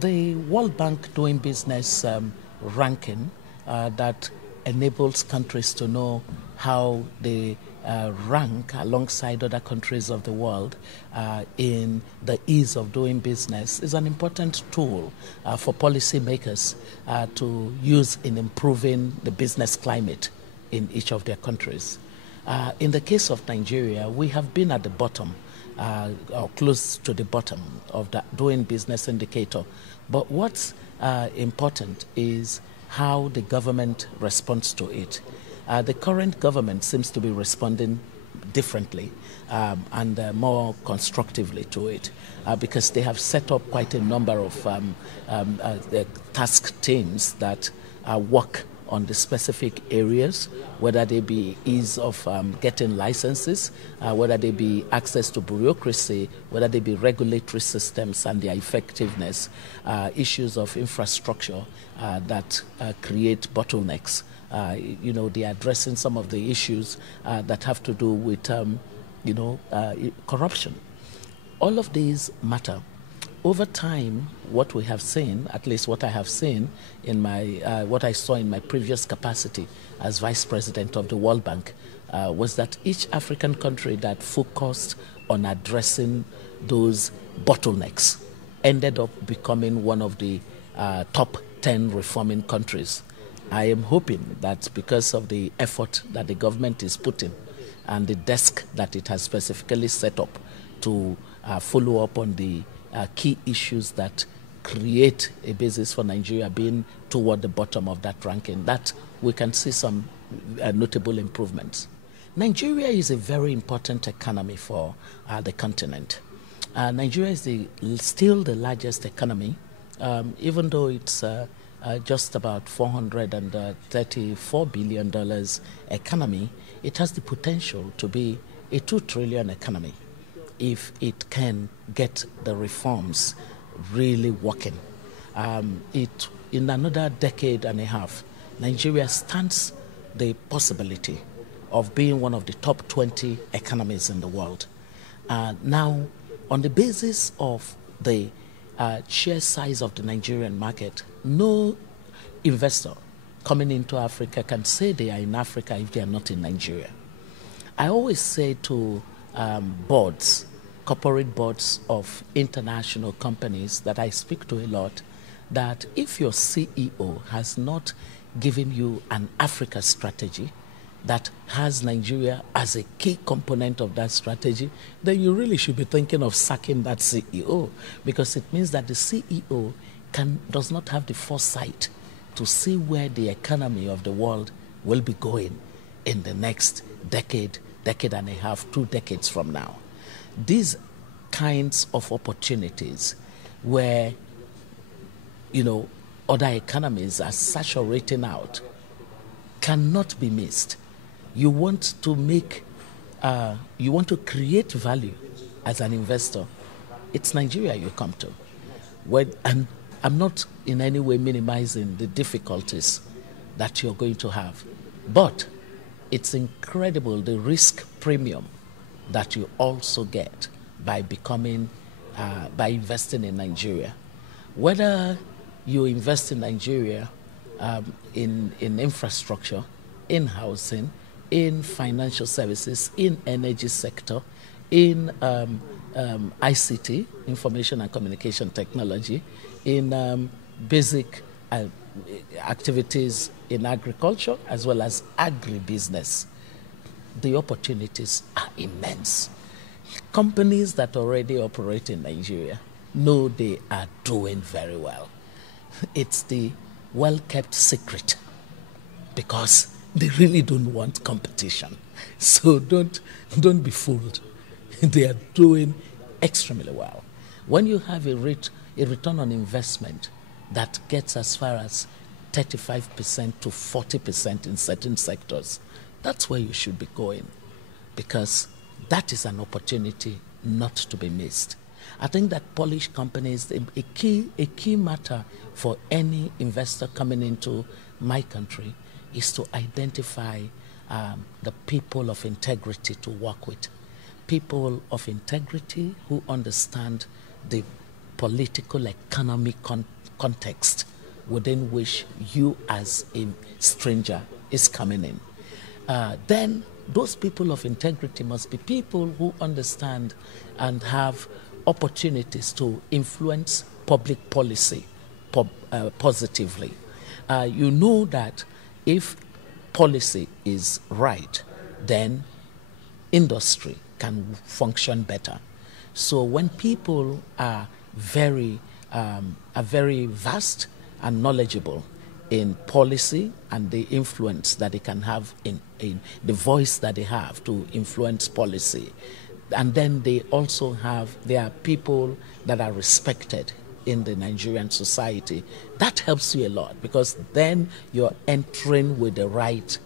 The World Bank Doing Business ranking that enables countries to know how they rank alongside other countries of the world in the ease of doing business is an important tool for policymakers to use in improving the business climate in each of their countries. In the case of Nigeria, we have been at the bottom or close to the bottom of that doing business indicator. But what's important is how the government responds to it. The current government seems to be responding differently and more constructively to it because they have set up quite a number of task teams that work on the specific areas, whether they be ease of getting licenses, whether they be access to bureaucracy, whether they be regulatory systems and their effectiveness, issues of infrastructure that create bottlenecks. They're addressing some of the issues that have to do with, corruption. All of these matter. Over time, what we have seen, at least what I have seen in my, what I saw in my previous capacity as Vice President of the World Bank, was that each African country that focused on addressing those bottlenecks ended up becoming one of the top 10 reforming countries. I am hoping that because of the effort that the government is putting and the desk that it has specifically set up to follow up on the key issues that create a basis for Nigeria being toward the bottom of that ranking, that we can see some notable improvements. Nigeria is a very important economy for the continent. Nigeria is still the largest economy, even though it's just about $434 billion economy. It has the potential to be a $2 trillion economy if it can get the reforms really working. In another decade and a half, Nigeria stands the possibility of being one of the top 20 economies in the world. Now, on the basis of the sheer size of the Nigerian market, no investor coming into Africa can say they are in Africa if they are not in Nigeria. I always say to boards, corporate boards of international companies that I speak to a lot, that if your CEO has not given you an Africa strategy that has Nigeria as a key component of that strategy, then you really should be thinking of sacking that CEO, because it means that the CEO does not have the foresight to see where the economy of the world will be going in the next decade and a half, 2 decades from now. These kinds of opportunities where, other economies are saturating out cannot be missed. You want to create value as an investor. It's Nigeria you come to. And I'm not in any way minimizing the difficulties that you're going to have, but it's incredible the risk premium that you also get by investing in Nigeria. Whether you invest in Nigeria in infrastructure, in housing, in financial services, in energy sector, in ICT, information and communication technology, in basic activities in agriculture as well as agribusiness, the opportunities are immense. Companies that already operate in Nigeria know they are doing very well. It's the well-kept secret because they really don't want competition. So don't be fooled. They are doing extremely well. When you have a return on investment that gets as far as 35% to 40% in certain sectors, that's where you should be going, because that is an opportunity not to be missed. I think that Polish companies, a key matter for any investor coming into my country is to identify the people of integrity to work with. People of integrity who understand the political economic context within which you as a stranger is coming in. Then those people of integrity must be people who understand and have opportunities to influence public policy positively. You know that if policy is right, then industry can function better. So when people are very vast and knowledgeable in policy and the influence that they can have in the voice that they have to influence policy, and then they are people that are respected in the Nigerian society, that helps you a lot, because then you're entering with the right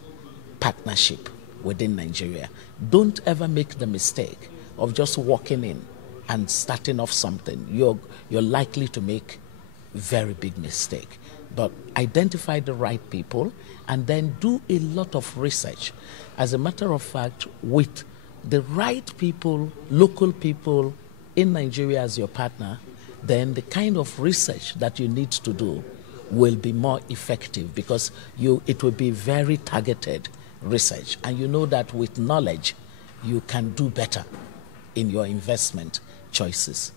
partnership within Nigeria. Don't ever make the mistake of just walking in and starting off something. You're likely to make a very big mistake. But identify the right people and then do a lot of research. As a matter of fact, with the right people, local people in Nigeria as your partner, then the kind of research that you need to do will be more effective, because it will be very targeted research. And you know that with knowledge, you can do better in your investment choices.